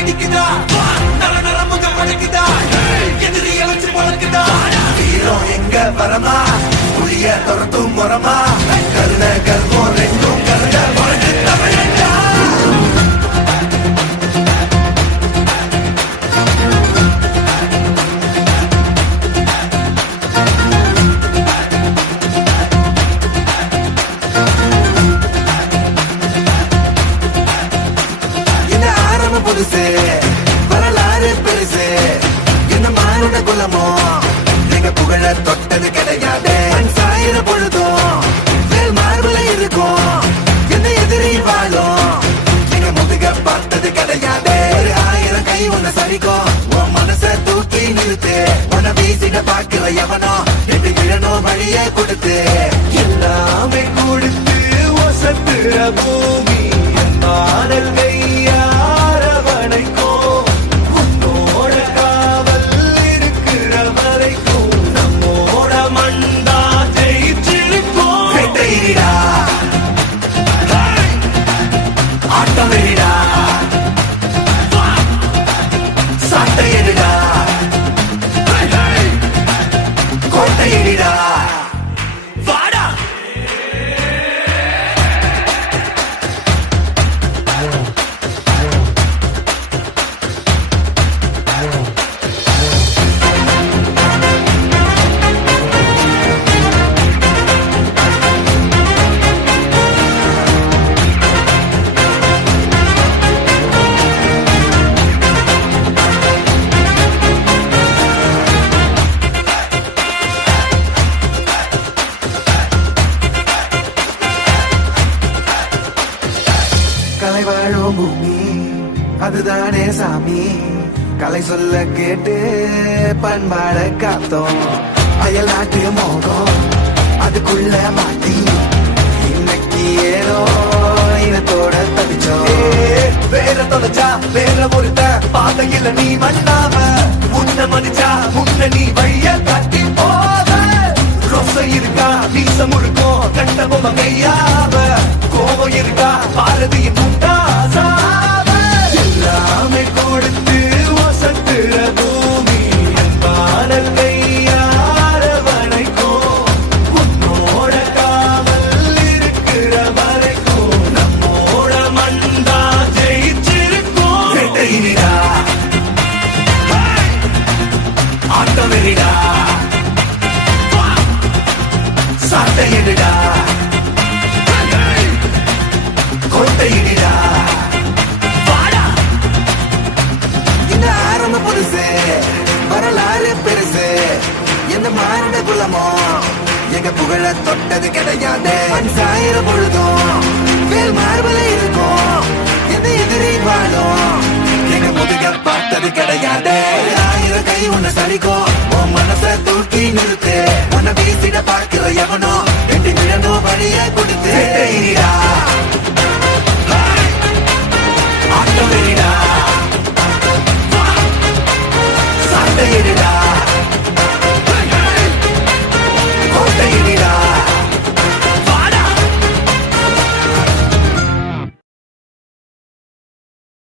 வெடிக்குதா நர நர முகம் வளைக்குதா எதிரிய வச்சு முழக்குதா வீரம் எங்க வரமா புளிய துரத்தும் முறமா கருண கல்வம் ரெண்டும் கருண வாழ்ந்து தமிழண்டா புதுசு வரலாறு பெருசு என்ன மானுட குலமோ நீங்க புகழ தொட்டது கிடையாது சாயிர பொழுதும் மேல் மார்பல இருக்கும் என்ன எதிரி வாழும் நீங்க முதுக பார்த்தது கிடையாது ஒரு 1000 கை ஒன்ன சரிக்கும் உன் மனச தூக்கி நிறுத்து உன்ன வீசிட பாக்குற எவனோ எட்டு கிழனோ வழியே கொடுத்து எல்லாமே கொடுத்து ஒசத்துற பூமி மாடல் கையா கலை வாழும் பூமி அதுதானே சாமி கலை சொல்ல கேட்டு பண்பாட காத்தோம் அயல் நாட்டு மோகம் அதுக்குள்ள மாட்டி இன்னைக்கு ஏதோ இனத்தோட தவிச்சோம் வேற தொலைச்சா வேற ஒருத்த பாதையில நீ மண்ணாம முன்ன மதிச்சா முன்ன நீ வழிய காட்டி போத ரொசை இருக்கா நீசம் இருக்கும் கண்ட பொம்மை கையாவ கோபம் இருக்கா பாரதியின் எல்லாமே கொடுத்து வசத்துற பூமி பாடல் கையார வரைக்கும் உன்னோட காவல் இருக்கிற வரைக்கும் நம்மோட மண்டா ஜெயிச்சிருக்கும் வெட்டையிடா ஆட்டம் வெறிடா சாட்டையிடா வரலாறு பெருசு என்ன மாறுட குலமோ எங்க புகழ தொட்டது கிடையாது சாயிர பொழுதும் மேல் மார்பல இருக்கும் எந்த எதிரி வாழும் எங்க முதுக பார்த்தது கிடையாது 1000 கை உன்னை சரிக்கும் உன் மனச தூக்கி நிறுத்து உன்னை வீசிட பார்க்கிற எவனோ எட்டு கிழனோ வழிய கொடுத்து